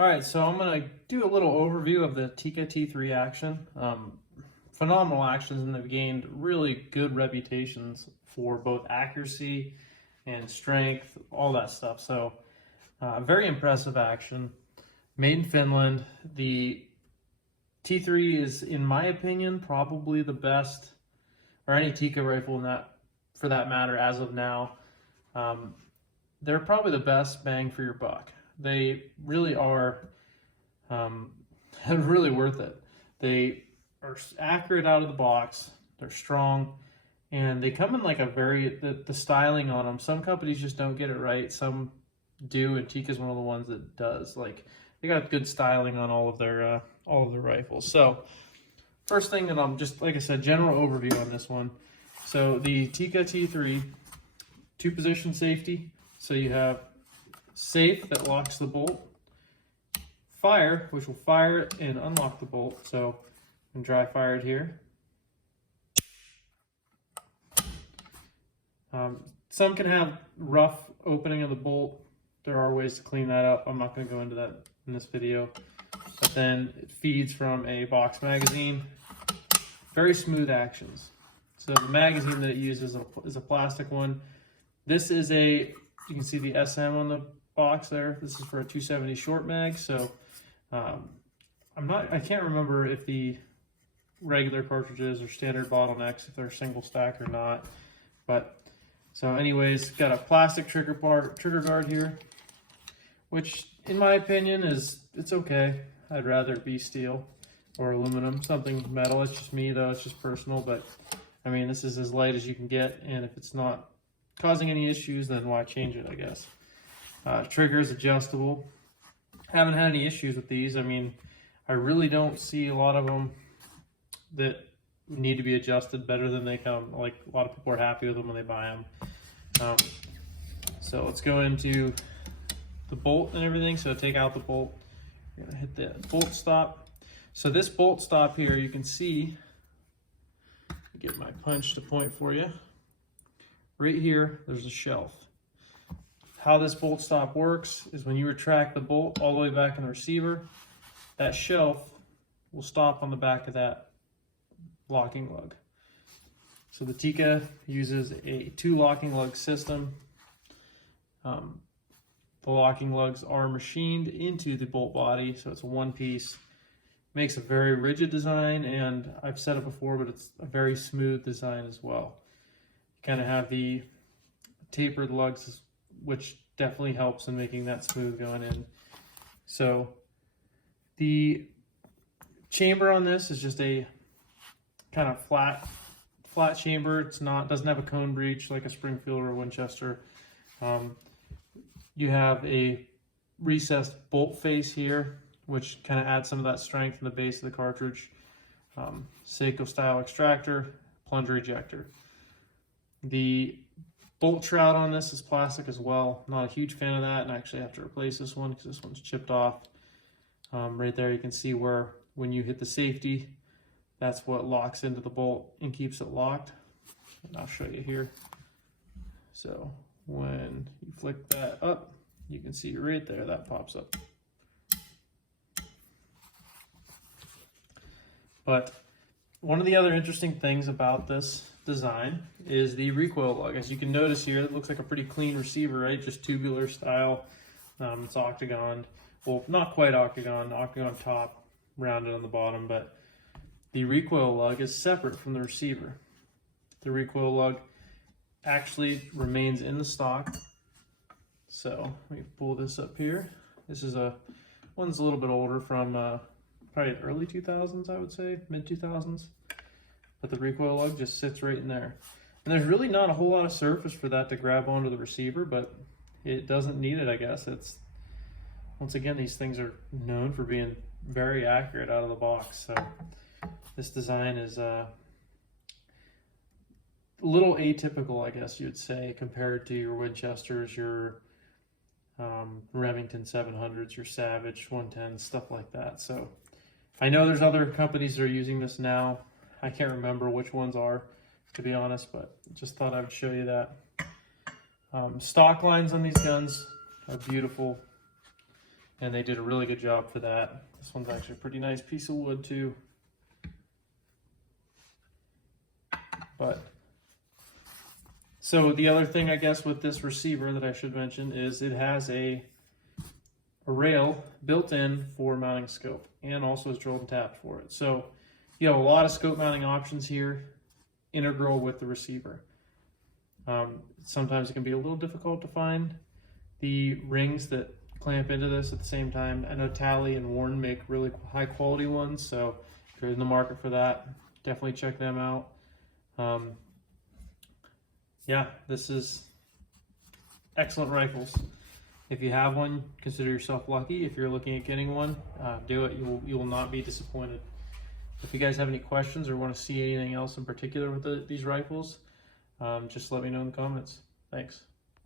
All right, so I'm going to do a little overview of the Tikka T3 action. Phenomenal actions, and they've gained really good reputations for both accuracy and strength, all that stuff. So very impressive action. Made in Finland. The T3 is, in my opinion, probably the best, or any Tikka rifle in that, for that matter, as of now. They're probably the best bang for your buck. They really are really worth it. They are accurate out of the box. They're strong, and they come in like a the styling on them. Some companies just don't get it right. Some do, and Tikka's one of the ones that does. Like, they got good styling on all of their rifles. So first thing that I'm just, like I said, general overview on this one. So the Tikka T3, 2-position safety. So you have safe that locks the bolt, fire, which will fire it and unlock the bolt. So I'm going to dry fire it here. Some can have rough opening of the bolt. There are ways to clean that up. I'm not going to go into that in this video. But then it feeds from a box magazine. Very smooth actions. So the magazine that it uses is a plastic one. This is you can see the SM on the box there. This is for a 270 short mag. So I can't remember if the regular cartridges or standard bottlenecks, if they're single stack or not. But so anyways, got a plastic trigger guard here, which in my opinion it's okay. I'd rather it be steel or aluminum, something metal. It's just me though, it's just personal, but I mean, this is as light as you can get, and if it's not causing any issues, then why change it, I guess. Trigger is adjustable. Haven't had any issues with these. I mean, I really don't see a lot of them that need to be adjusted better than they come. Like, a lot of people are happy with them when they buy them. So let's go into the bolt and everything. So take out the bolt. You're gonna hit the bolt stop. So this bolt stop here, you can see, get my punch to point for you. Right here, there's a shelf. How this bolt stop works is when you retract the bolt all the way back in the receiver, that shelf will stop on the back of that locking lug. So the Tikka uses a 2 locking lug system. The locking lugs are machined into the bolt body, so it's a one piece. Makes a very rigid design, and I've said it before, but it's a very smooth design as well. You kind of have the tapered lugs, which definitely helps in making that smooth going in. So the chamber on this is just a kind of flat chamber. Doesn't have a cone breach like a Springfield or a Winchester. You have a recessed bolt face here, which kind of adds some of that strength in the base of the cartridge. Seiko style extractor, plunger ejector. The bolt shroud on this is plastic as well. Not a huge fan of that, and I actually have to replace this one because this one's chipped off. Right there you can see where when you hit the safety, that's what locks into the bolt and keeps it locked. And I'll show you here. So when you flick that up, you can see right there that pops up. But one of the other interesting things about this design is the recoil lug. As you can notice here, it looks like a pretty clean receiver, right? Just tubular style. It's octagon. Well, not quite octagon top, rounded on the bottom, but the recoil lug is separate from the receiver. The recoil lug actually remains in the stock. So let me pull this up here. This is one's a little bit older, from probably early 2000s, I would say, mid 2000s. But the recoil lug just sits right in there. And there's really not a whole lot of surface for that to grab onto the receiver, but it doesn't need it, I guess. Once again, these things are known for being very accurate out of the box. So this design is a little atypical, I guess you would say, compared to your Winchesters, your Remington 700s, your Savage 110s, stuff like that. So I know there's other companies that are using this now. I can't remember which ones are, to be honest, but just thought I would show you that. Stock lines on these guns are beautiful. and they did a really good job for that. This one's actually a pretty nice piece of wood too. But so the other thing I guess with this receiver that I should mention is it has a rail built in for mounting scope, and also is drilled and tapped for it. So you have a lot of scope mounting options here, integral with the receiver. Sometimes it can be a little difficult to find the rings that clamp into this at the same time. I know Tally and Warren make really high quality ones, so if you're in the market for that, definitely check them out. Yeah, this is excellent rifles. If you have one, consider yourself lucky. If you're looking at getting one, do it. You will not be disappointed. If you guys have any questions or want to see anything else in particular with these rifles, just let me know in the comments. Thanks.